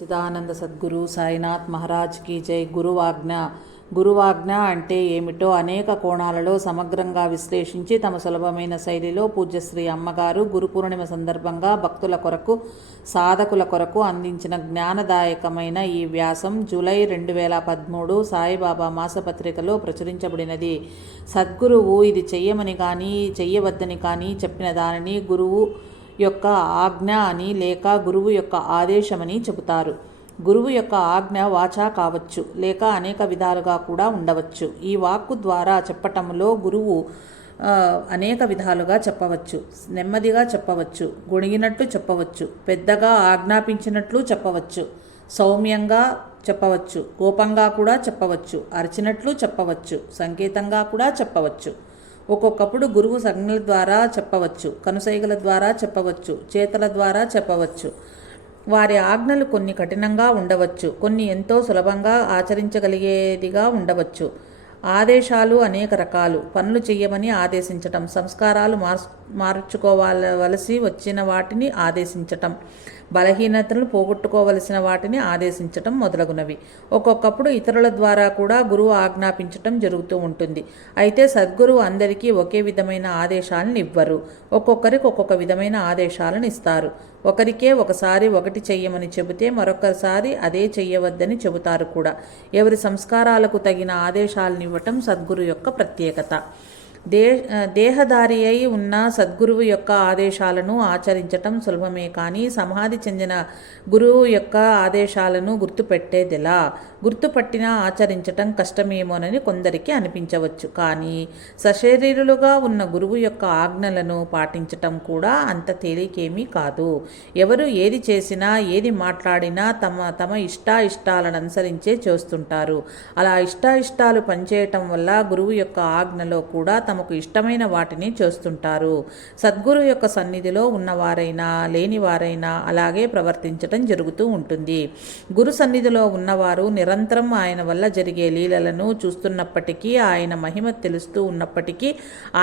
సచ్చిదానంద సద్గురు సాయినాథ్ మహారాజ్ కీ జై. గురువాజ్ఞ. గురువాజ్ఞ అంటే ఏమిటో అనేక కోణాలలో సమగ్రంగా విశ్లేషించి తమ సులభమైన శైలిలో పూజ్యశ్రీ అమ్మగారు గురు పూర్ణిమ సందర్భంగా భక్తుల కొరకు సాధకుల కొరకు అందించిన జ్ఞానదాయకమైన ఈ వ్యాసం జూలై రెండు వేల పదమూడు సాయిబాబా మాసపత్రికలో ప్రచురించబడినది. సద్గురువు ఇది చెయ్యమని కానీ చెయ్యవద్దని కానీ చెప్పిన దానిని గురువు యొక్క ఆజ్ఞ అని లేక గురువు యొక్క ఆదేశమని చెబుతారు. గురువు యొక్క ఆజ్ఞ వాచా కావచ్చు లేక అనేక విధాలుగా కూడా ఉండవచ్చు. ఈ వాక్కు ద్వారా చెప్పటంలో గురువు అనేక విధాలుగా చెప్పవచ్చు నెమ్మదిగా చెప్పవచ్చు గొణిగినట్టు చెప్పవచ్చు పెద్దగా ఆజ్ఞాపించినట్లు చెప్పవచ్చు సౌమ్యంగా చెప్పవచ్చు కోపంగా కూడా చెప్పవచ్చు అరిచినట్లు చెప్పవచ్చు సంకేతంగా కూడా చెప్పవచ్చు. ఒక్కొక్కప్పుడు గురువు సంజ్ఞల ద్వారా చెప్పవచ్చు కనుసైగల ద్వారా చెప్పవచ్చు చేతల ద్వారా చెప్పవచ్చు. వారి ఆజ్ఞలు కొన్ని కఠినంగా ఉండవచ్చు కొన్ని ఎంతో సులభంగా ఆచరించగలిగేదిగా ఉండవచ్చు. ఆదేశాలు అనేక రకాలు పనులు చేయమని ఆదేశించటం సంస్కారాలు మార్చు మార్చుకోవలసి వచ్చిన వాటిని ఆదేశించటం. బలహీనతలను పోగొట్టుకోవలసిన వాటిని ఆదేశించటం మొదలగునవి. ఒక్కొక్కప్పుడు ఇతరుల ద్వారా కూడా గురువు ఆజ్ఞాపించటం జరుగుతూ ఉంటుంది. అయితే సద్గురువు అందరికీ ఒకే విధమైన ఆదేశాలను ఇవ్వరు. ఒక్కొక్కరికి ఒక్కొక్క విధమైన ఆదేశాలను ఇస్తారు. ఒకరికే ఒకసారి ఒకటి చెయ్యమని చెబితే మరొకసారి అదే చెయ్యవద్దని చెబుతారు కూడా. ఎవరి సంస్కారాలకు తగిన ఆదేశాలను ఇవ్వటం సద్గురు యొక్క ప్రత్యేకత. దే దేహదారి అయి ఉన్న సద్గురువు యొక్క ఆదేశాలను ఆచరించటం సులభమే కానీ సమాధి చెందిన గురువు యొక్క ఆదేశాలను గుర్తుపెట్టేదిలా? గుర్తుపట్టినా ఆచరించటం కష్టమేమోనని కొందరికి అనిపించవచ్చు. కానీ సశరీరులుగా ఉన్న గురువు యొక్క ఆజ్ఞలను పాటించటం కూడా అంత తేలికేమీ కాదు. ఎవరు ఏది చేసినా ఏది మాట్లాడినా తమ తమ ఇష్టాయిష్టాలను అనుసరించే చేస్తుంటారు. అలా ఇష్టాయిష్టాలు పనిచేయటం వల్ల గురువు యొక్క ఆజ్ఞలో కూడా తమకు ఇష్టమైన వాటిని చేస్తుంటారు. సద్గురు యొక్క సన్నిధిలో ఉన్నవారైనా లేనివారైనా అలాగే ప్రవర్తించటం జరుగుతూ ఉంటుంది. గురు సన్నిధిలో ఉన్నవారు నిరంతరం ఆయన వల్ల జరిగే లీలలను చూస్తున్నప్పటికీ ఆయన మహిమ తెలుస్తూ ఉన్నప్పటికీ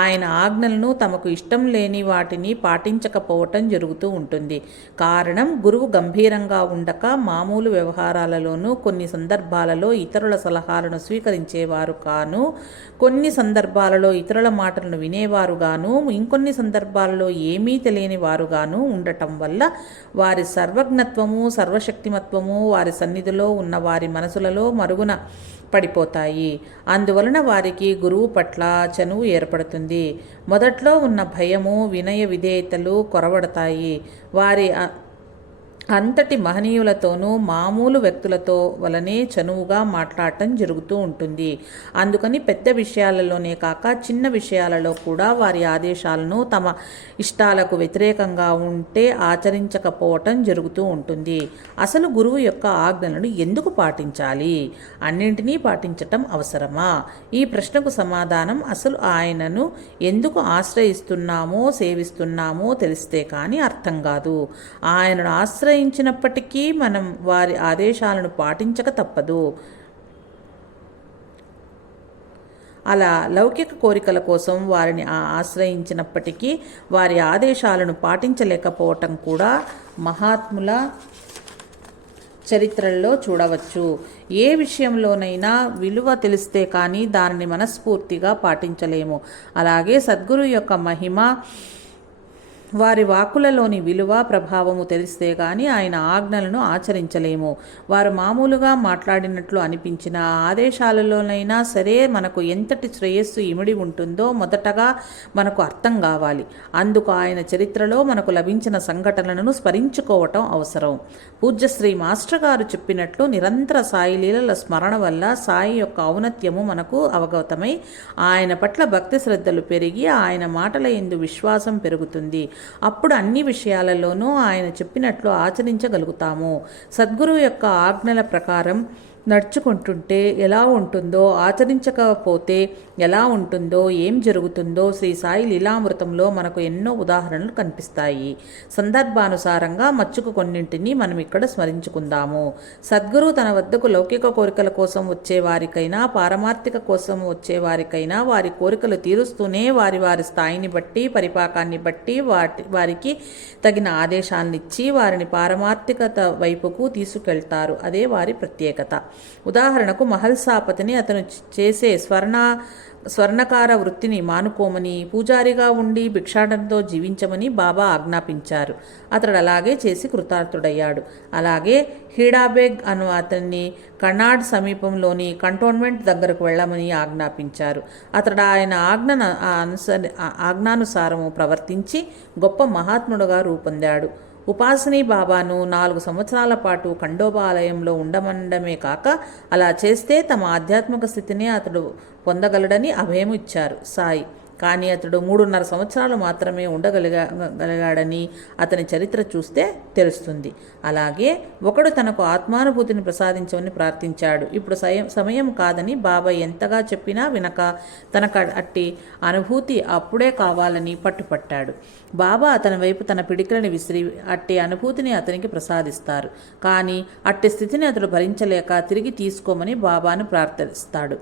ఆయన ఆజ్ఞలను తమకు ఇష్టం లేని వాటిని పాటించకపోవటం జరుగుతూ ఉంటుంది. కారణం గురువు గంభీరంగా ఉండక మామూలు వ్యవహారాలలోనూ కొన్ని సందర్భాలలో ఇతరుల సలహాలను స్వీకరించేవారు కాను కొన్ని సందర్భాలలో ఇతరుల మాటలను వినేవారుగాను ఇంకొన్ని సందర్భాల్లో ఏమీ తెలియని వారుగాను ఉండటం వల్ల వారి సర్వజ్ఞత్వము సర్వశక్తిమత్వము వారి సన్నిధిలో ఉన్న వారి మనసులలో మరుగున పడిపోతాయి. అందువలన వారికి గురువు పట్ల చనువు ఏర్పడుతుంది. మొదట్లో ఉన్న భయము వినయ విధేయతలు కొరవడతాయి. వారి అంతటి మహనీయులతోనూ మామూలు వ్యక్తులతో వలనే చనువుగా మాట్లాడటం జరుగుతూ ఉంటుంది. అందుకని పెద్ద విషయాలలోనే కాక చిన్న విషయాలలో కూడా వారి ఆదేశాలను తమ ఇష్టాలకు వ్యతిరేకంగా ఉంటే ఆచరించకపోవటం జరుగుతూ ఉంటుంది. అసలు గురువు యొక్క ఆజ్ఞలను ఎందుకు పాటించాలి? అన్నింటినీ పాటించటం అవసరమా? ఈ ప్రశ్నకు సమాధానం అసలు ఆయనను ఎందుకు ఆశ్రయిస్తున్నామో సేవిస్తున్నామో తెలిస్తే కానీ అర్థం కాదు. ఆయనను ఆశ్రయించినప్పటికీ మనం వారి ఆదేశాలను పాటించక తప్పదు. అలా లౌకిక కోరికల కోసం వారిని ఆశ్రయించినప్పటికీ వారి ఆదేశాలను పాటించలేకపోవటం కూడా మహాత్ముల చరిత్రల్లో చూడవచ్చు. ఏ విషయంలోనైనా విలువ తెలిస్తే కానీ దానిని మనస్ఫూర్తిగా పాటించలేము. అలాగే సద్గురు యొక్క మహిమ వారి వాక్కులలోని విలువ ప్రభావము తెలిస్తే కానీ ఆయన ఆజ్ఞలను ఆచరించలేము. వారు మామూలుగా మాట్లాడినట్లు అనిపించిన ఆదేశాలలోనైనా సరే మనకు ఎంతటి శ్రేయస్సు ఇమిడి ఉంటుందో మొదటగా మనకు అర్థం కావాలి. అందుకు ఆయన చరిత్రలో మనకు లభించిన సంఘటనలను స్మరించుకోవటం అవసరం. పూజ్యశ్రీ మాస్టర్ గారు చెప్పినట్లు నిరంతర సాయి లీలల స్మరణ వల్ల సాయి యొక్క ఔన్నత్యము మనకు అవగతమై ఆయన పట్ల భక్తి శ్రద్ధలు పెరిగి ఆయన మాటల ఎందు విశ్వాసం పెరుగుతుంది. అప్పుడు అన్ని విషయాలలోనూ ఆయన చెప్పినట్లు ఆచరించగలుగుతాము. సద్గురువు యొక్క ఆజ్ఞల ప్రకారం నడుచుకుంటుంటే ఎలా ఉంటుందో ఆచరించకపోతే ఎలా ఉంటుందో ఏం జరుగుతుందో శ్రీ సాయి లీలామృతంలో మనకు ఎన్నో ఉదాహరణలు కనిపిస్తాయి. సందర్భానుసారంగా మచ్చుకు కొన్నింటిని మనం ఇక్కడ స్మరించుకుందాము. సద్గురు తన వద్దకు లౌకిక కోరికల కోసం వచ్చే వారికైనా పారమార్థిక కోసం వచ్చే వారికైనా వారి కోరికలు తీరుస్తూనే వారి వారి స్థాయిని బట్టి పరిపాకాన్ని బట్టి వాటి వారికి తగిన ఆదేశాలను ఇచ్చి వారిని పారమార్థికత వైపుకు తీసుకెళ్తారు. అదే వారి ప్రత్యేకత. ఉదాహరణకు మహల్సాపతిని అతను చేసే స్వర్ణ స్వర్ణకార వృత్తిని మానుకోమని పూజారిగా ఉండి భిక్షాటనతో జీవించమని బాబా ఆజ్ఞాపించారు. అతడు అలాగే చేసి కృతార్థుడయ్యాడు. అలాగే హీడాబేగ్ అను అతన్ని కర్నాడ్ సమీపంలోని కంటోన్మెంట్ దగ్గరకు వెళ్ళమని ఆజ్ఞాపించారు. అతడు ఆయన ఆజ్ఞ అనుసరి ఆజ్ఞానుసారము ప్రవర్తించి గొప్ప మహాత్ముడుగా రూపొందాడు. ఉపాసిని బాబాను నాలుగు సంవత్సరాల పాటు ఖండోబాలయంలో ఉండమండమే కాక అలా చేస్తే తమ ఆధ్యాత్మిక స్థితిని అతడు పొందగలడని అభయం ఇచ్చారు. సాయి కానీ అతడు మూడున్నర సంవత్సరాలు మాత్రమే ఉండగలిగా గలిగాడని అతని చరిత్ర చూస్తే తెలుస్తుంది. అలాగే ఒకడు తనకు ఆత్మానుభూతిని ప్రసాదించమని ప్రార్థించాడు. ఇప్పుడు సయం సమయం కాదని బాబా ఎంతగా చెప్పినా వినక తనకు అట్టి అనుభూతి అప్పుడే కావాలని పట్టుపట్టాడు. బాబా అతని వైపు తన పిడికలని విసిరి అట్టి అనుభూతిని అతనికి ప్రసాదిస్తారు. కానీ అట్టి స్థితిని అతడు భరించలేక తిరిగి తీసుకోమని బాబాను ప్రార్థిస్తాడు.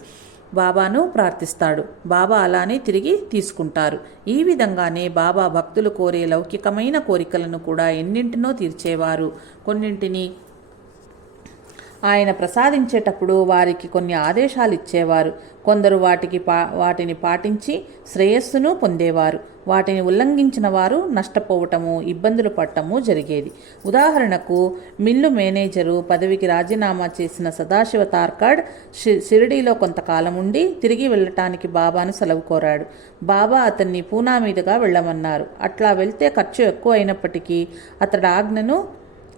బాబాను ప్రార్థిస్తాడు. బాబా అలానే తిరిగి తీసుకుంటారు. ఈ విధంగానే బాబా భక్తులు కోరే లౌకికమైన కోరికలను కూడా ఎన్నింటినో తీర్చేవారు. కొన్నింటిని ఆయన ప్రసాదించేటప్పుడు వారికి కొన్ని ఆదేశాలు ఇచ్చేవారు. కొందరు వాటికి పా వాటిని పాటించి శ్రేయస్సును పొందేవారు. వాటిని ఉల్లంఘించిన వారు నష్టపోవటము ఇబ్బందులు పడటము జరిగేది. ఉదాహరణకు మిల్లు మేనేజరు పదవికి రాజీనామా చేసిన సదాశివ తార్కాడ్ షిరిడీలో కొంతకాలం ఉండి తిరిగి వెళ్ళటానికి బాబాను సెలవు కోరాడు. బాబా అతన్ని పూనా మీదుగా వెళ్ళమన్నారు. అట్లా వెళ్తే ఖర్చు ఎక్కువ అయినప్పటికీ అతడు ఆజ్ఞను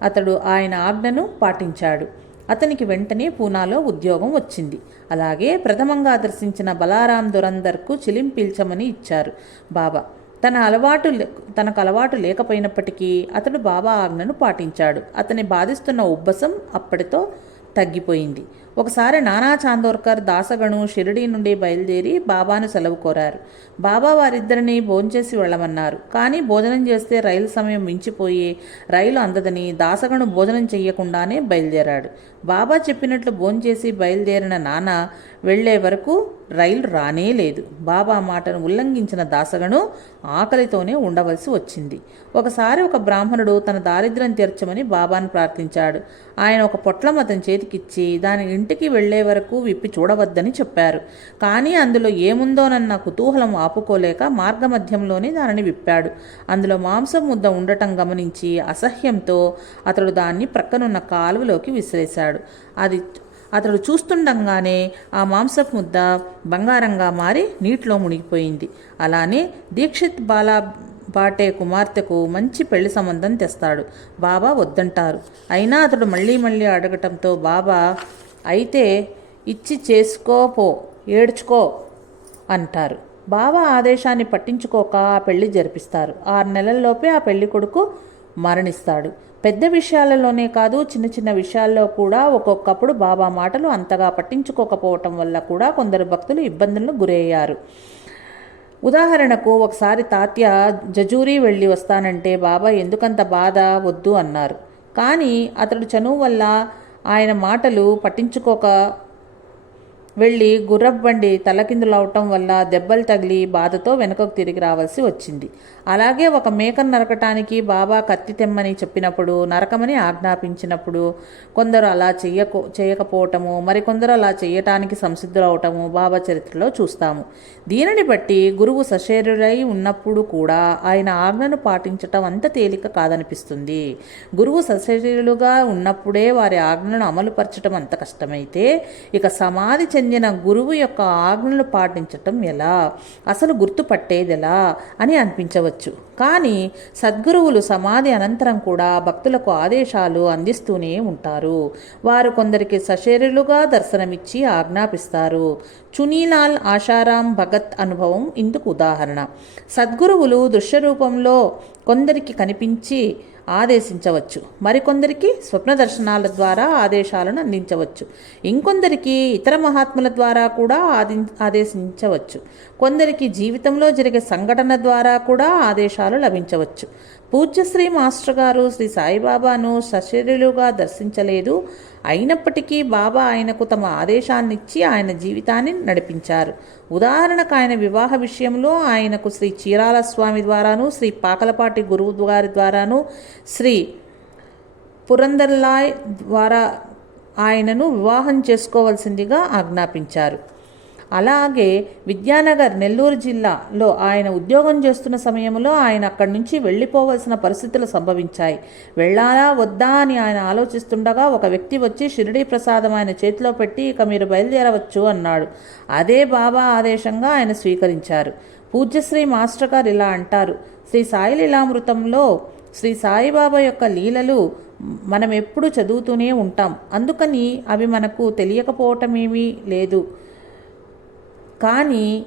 అతడు ఆయన ఆజ్ఞను పాటించాడు. అతనికి వెంటనే పూనాలో ఉద్యోగం వచ్చింది. అలాగే ప్రథమంగా దర్శించిన బలారాం దురందర్కు చిలిం పీల్చమని ఇచ్చారు. బాబా తన అలవాటు తనకు అలవాటు లేకపోయినప్పటికీ అతడు బాబా ఆజ్ఞను పాటించాడు. అతని బాధిస్తున్న ఉబ్బసం అప్పటితో తగ్గిపోయింది. ఒకసారి నానా చాందోర్కర్ దాసగణు షిరిడీ నుండి బయలుదేరి బాబాను సెలవు కోరారు. బాబా వారిద్దరిని భోంచేసి వెళ్ళమన్నారు. కానీ భోజనం చేస్తే రైలు సమయం మించిపోయి రైలు అందదని దాసగణు భోజనం చెయ్యకుండానే బయలుదేరాడు. బాబా చెప్పినట్లు భోంచేసి బయలుదేరిన నాన్న వెళ్ళే వరకు రైలు రానే లేదు. బాబా మాటను ఉల్లంఘించిన దాసగను ఆకలితోనే ఉండవలసి వచ్చింది. ఒకసారి ఒక బ్రాహ్మణుడు తన దారిద్ర్యం తీర్చమని బాబాను ప్రార్థించాడు. ఆయన ఒక పొట్లం అతని చేతికిచ్చి దాని ఇంటి ఇంటికి వెళ్ళే వరకు విప్పి చూడవద్దని చెప్పారు. కానీ అందులో ఏముందోనన్న కుతూహలం ఆపుకోలేక మార్గమధ్యంలోనే దానిని విప్పాడు. అందులో మాంసం ముద్ద ఉండటం గమనించి అసహ్యంతో అతడు దాన్ని ప్రక్కనున్న కాలువలోకి విసిరేశాడు. అది అతడు చూస్తుండగానే ఆ మాంసపు ముద్ద బంగారంగా మారి నీటిలో మునిగిపోయింది. అలానే దీక్షిత్ బాలా బాటే కుమార్తెకు మంచి పెళ్ళి సంబంధం తెస్తాడు. బాబా వద్దంటారు. అయినా అతడు మళ్ళీ మళ్ళీ అడగటంతో బాబా అయితే ఇచ్చి చేసుకోపో ఏడ్చుకో అంటారు. బాబా ఆదేశాన్ని పట్టించుకోక ఆ పెళ్ళి జరిపిస్తారు. ఆరు నెలల్లోపే ఆ పెళ్ళి కొడుకు మరణిస్తాడు. పెద్ద విషయాలలోనే కాదు చిన్న చిన్న విషయాల్లో కూడా ఒక్కొక్కప్పుడు బాబా మాటలు అంతగా పట్టించుకోకపోవటం వల్ల కూడా కొందరు భక్తులు ఇబ్బందులను గురయ్యారు. ఉదాహరణకు ఒకసారి తాత్య జజూరి వెళ్ళి వస్తానంటే బాబా ఎందుకంత బాధ వద్దు అన్నారు. కానీ అతడు చనువు వల్ల ఆయన మాటలు పట్టించుకోక వెళ్ళి గుర్రబండి తలకిందులవటం వల్ల దెబ్బలు తగిలి బాధతో వెనుకకు తిరిగి రావాల్సి వచ్చింది. అలాగే ఒక మేకను నరకటానికి బాబా కత్తి తెమ్మని చెప్పినప్పుడు నరకమని ఆజ్ఞాపించినప్పుడు కొందరు అలా చేయకు చేయకపోవటము మరికొందరు అలా చేయటానికి సంసిద్ధులవటము బాబా చరిత్రలో చూస్తాము. దీనిని బట్టి గురువు సశరీరై ఉన్నప్పుడు కూడా ఆయన ఆజ్ఞను పాటించటం అంత తేలిక కాదనిపిస్తుంది. గురువు సశరీరులుగా ఉన్నప్పుడే వారి ఆజ్ఞను అమలుపరచడం అంత కష్టమైతే ఇక సమాధి చెంది చెందిన గురువు యొక్క ఆజ్ఞలు పాటించటం ఎలా? అసలు గుర్తుపట్టేదెలా అని అనిపించవచ్చు. కానీ సద్గురువులు సమాధి అనంతరం కూడా భక్తులకు ఆదేశాలు అందిస్తూనే ఉంటారు. వారు కొందరికి సశరీరులుగా దర్శనమిచ్చి ఆజ్ఞాపిస్తారు. చునీలాల్ ఆశారాం భగత్ అనుభవం ఇందుకు ఉదాహరణ. సద్గురువులు దృశ్య రూపంలో కొందరికి కనిపించి ఆదేశించవచ్చు. మరికొందరికి స్వప్న దర్శనాల ద్వారా ఆదేశాలను అందించవచ్చు. ఇంకొందరికి ఇతర మహాత్ముల ద్వారా కూడా ఆది ఆదేశించవచ్చు. కొందరికి జీవితంలో జరిగే సంఘటన ద్వారా కూడా ఆదేశాలు లభించవచ్చు. పూజ్యశ్రీ మాస్టర్ గారు శ్రీ సాయిబాబాను సశరీరుగా దర్శించలేదు. అయినప్పటికీ బాబా ఆయనకు తమ ఆదేశాన్నిచ్చి ఆయన జీవితాన్ని నడిపించారు. ఉదాహరణకు ఆయన వివాహ విషయంలో ఆయనకు శ్రీ చీరాల స్వామి ద్వారాను శ్రీ పాకలపాటి గురువు గారి ద్వారాను శ్రీ పురందర్లాయ్ ద్వారా ఆయనను వివాహం చేసుకోవలసిందిగా ఆజ్ఞాపించారు. అలాగే విద్యానగర్ నెల్లూరు జిల్లాలో ఆయన ఉద్యోగం చేస్తున్న సమయంలో ఆయన అక్కడి నుంచి వెళ్ళిపోవలసిన పరిస్థితులు సంభవించాయి. వెళ్ళాలా వద్దా? అని ఆయన ఆలోచిస్తుండగా ఒక వ్యక్తి వచ్చి షిరిడీ ప్రసాదం ఆయన చేతిలో పెట్టి ఇక మీరు బయలుదేరవచ్చు అన్నాడు. అదే బాబా ఆదేశంగా ఆయన స్వీకరించారు. పూజ్యశ్రీ మాస్టర్ గారు ఇలా అంటారు. శ్రీ సాయి లీలామృతంలో శ్రీ సాయిబాబా యొక్క లీలలు మనం ఎప్పుడు చదువుతూనే ఉంటాం. అందుకని అవి మనకు తెలియకపోవటమేమీ లేదు. కానీ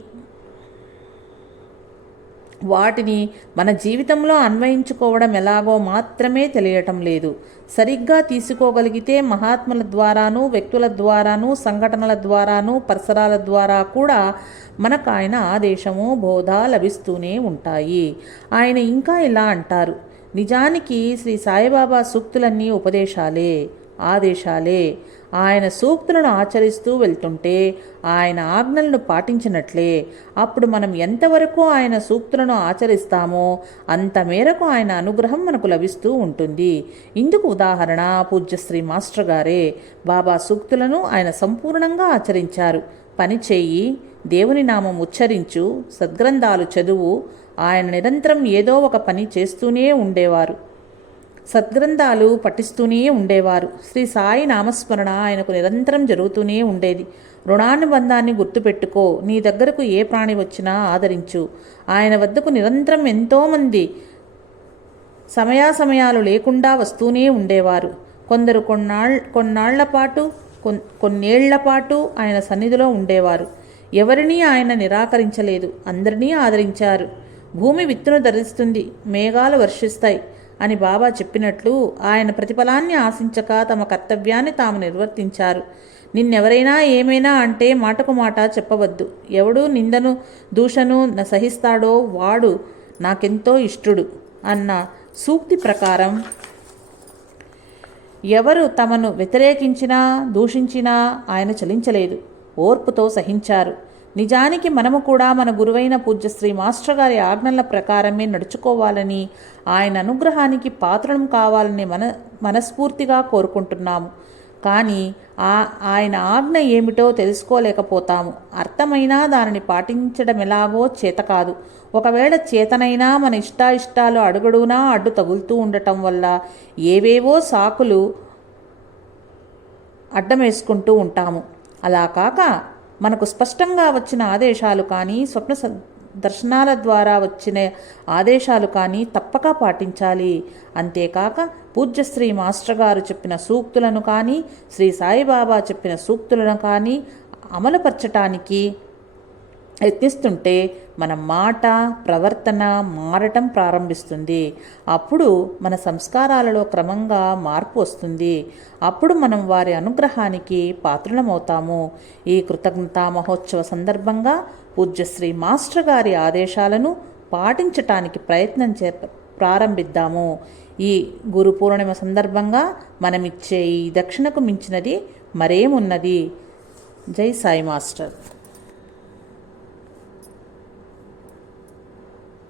వాటిని మన జీవితంలో అన్వయించుకోవడం ఎలాగో మాత్రమే తెలియటం లేదు. సరిగ్గా తీసుకోగలిగితే మహాత్ముల ద్వారాను వ్యక్తుల ద్వారాను సంఘటనల ద్వారాను పరిసరాల ద్వారా కూడా మనకు ఆయన ఆదేశము బోధ లభిస్తూనే ఉంటాయి. ఆయన ఇంకా ఇలా అంటారు. నిజానికి శ్రీ సాయిబాబా సూక్తులన్నీ ఉపదేశాలే ఆదేశాలే. ఆయన సూక్తులను ఆచరిస్తూ వెళ్తుంటే ఆయన ఆజ్ఞలను పాటించినట్లే. అప్పుడు మనం ఎంతవరకు ఆయన సూక్తులను ఆచరిస్తామో అంత మేరకు ఆయన అనుగ్రహం మనకు లభిస్తూ ఉంటుంది. ఇందుకు ఉదాహరణ పూజ్యశ్రీ మాస్టర్ గారే. బాబా సూక్తులను ఆయన సంపూర్ణంగా ఆచరించారు. పని చేయి దేవుని నామం ఉచ్చరించు సద్గ్రంథాలు చదువు ఆయన నిరంతరం ఏదో ఒక పని చేస్తూనే ఉండేవారు. సద్గ్రంథాలు పఠిస్తూనే ఉండేవారు. శ్రీ సాయి నామస్మరణ ఆయనకు నిరంతరం జరుగుతూనే ఉండేది. రుణానుబంధాన్ని గుర్తుపెట్టుకో నీ దగ్గరకు ఏ ప్రాణి వచ్చినా ఆదరించు. ఆయన వద్దకు నిరంతరం ఎంతోమంది సమయాసమయాలు లేకుండా వస్తూనే ఉండేవారు. కొందరు కొన్నాళ్ళ కొన్నాళ్ళ పాటు కొన్నేళ్ళ పాటు ఆయన సన్నిధిలో ఉండేవారు. ఎవరినీ ఆయన నిరాకరించలేదు. అందరినీ ఆదరించారు. భూమి విత్తును ధరిస్తుంది. మేఘాలు వర్షిస్తాయి. అని బాబా చెప్పినట్లు ఆయన ప్రతిఫలాన్ని ఆశించక తమ కర్తవ్యాన్ని తాము నిర్వర్తించారు. నిన్నెవరైనా ఏమైనా అంటే మాటకు మాట చెప్పవద్దు. ఎవడు నిందను దూషను సహిస్తాడో వాడు నాకెంతో ఇష్టడు అన్న సూక్తి ప్రకారం ఎవరు తమను వ్యతిరేకించినా దూషించినా ఆయన చలించలేదు. ఓర్పుతో సహించారు. నిజానికి మనము కూడా మన గురువైన పూజ్యశ్రీ మాస్టర్ గారి ఆజ్ఞల ప్రకారమే నడుచుకోవాలని ఆయన అనుగ్రహానికి పాత్రం కావాలని మన మనస్ఫూర్తిగా కోరుకుంటున్నాము. కానీ ఆ ఆయన ఆజ్ఞ ఏమిటో తెలుసుకోలేకపోతాము. అర్థమైనా దానిని పాటించడం ఎలాగో చేత కాదు. ఒకవేళ చేతనైనా మన ఇష్టాయిష్టాలు అడుగడునా అడ్డు తగులుతూ ఉండటం వల్ల ఏవేవో సాకులు అడ్డమేసుకుంటూ ఉంటాము. అలా కాక మనకు స్పష్టంగా వచ్చిన ఆదేశాలు కానీ స్వప్న దర్శనాల ద్వారా వచ్చిన ఆదేశాలు కానీ తప్పక పాటించాలి. అంతేకాక పూజ్యశ్రీ మాస్టర్ గారు చెప్పిన సూక్తులను కానీ శ్రీ సాయిబాబా చెప్పిన సూక్తులను కానీ అమలుపరచటానికి యత్నిస్తుంటే మన మాట ప్రవర్తన మారటం ప్రారంభిస్తుంది. అప్పుడు మన సంస్కారాలలో క్రమంగా మార్పు వస్తుంది. అప్పుడు మనం వారి అనుగ్రహానికి పాత్రులమవుతాము. ఈ కృతజ్ఞతా మహోత్సవ సందర్భంగా పూజ్యశ్రీ మాస్టర్ గారి ఆదేశాలను పాటించటానికి ప్రయత్నం చే ప్రారంభిద్దాము. ఈ గురు పూర్ణిమ సందర్భంగా మనమిచ్చే ఈ దక్షిణకు మించినది మరేమున్నది? జై సాయి మాస్టర్.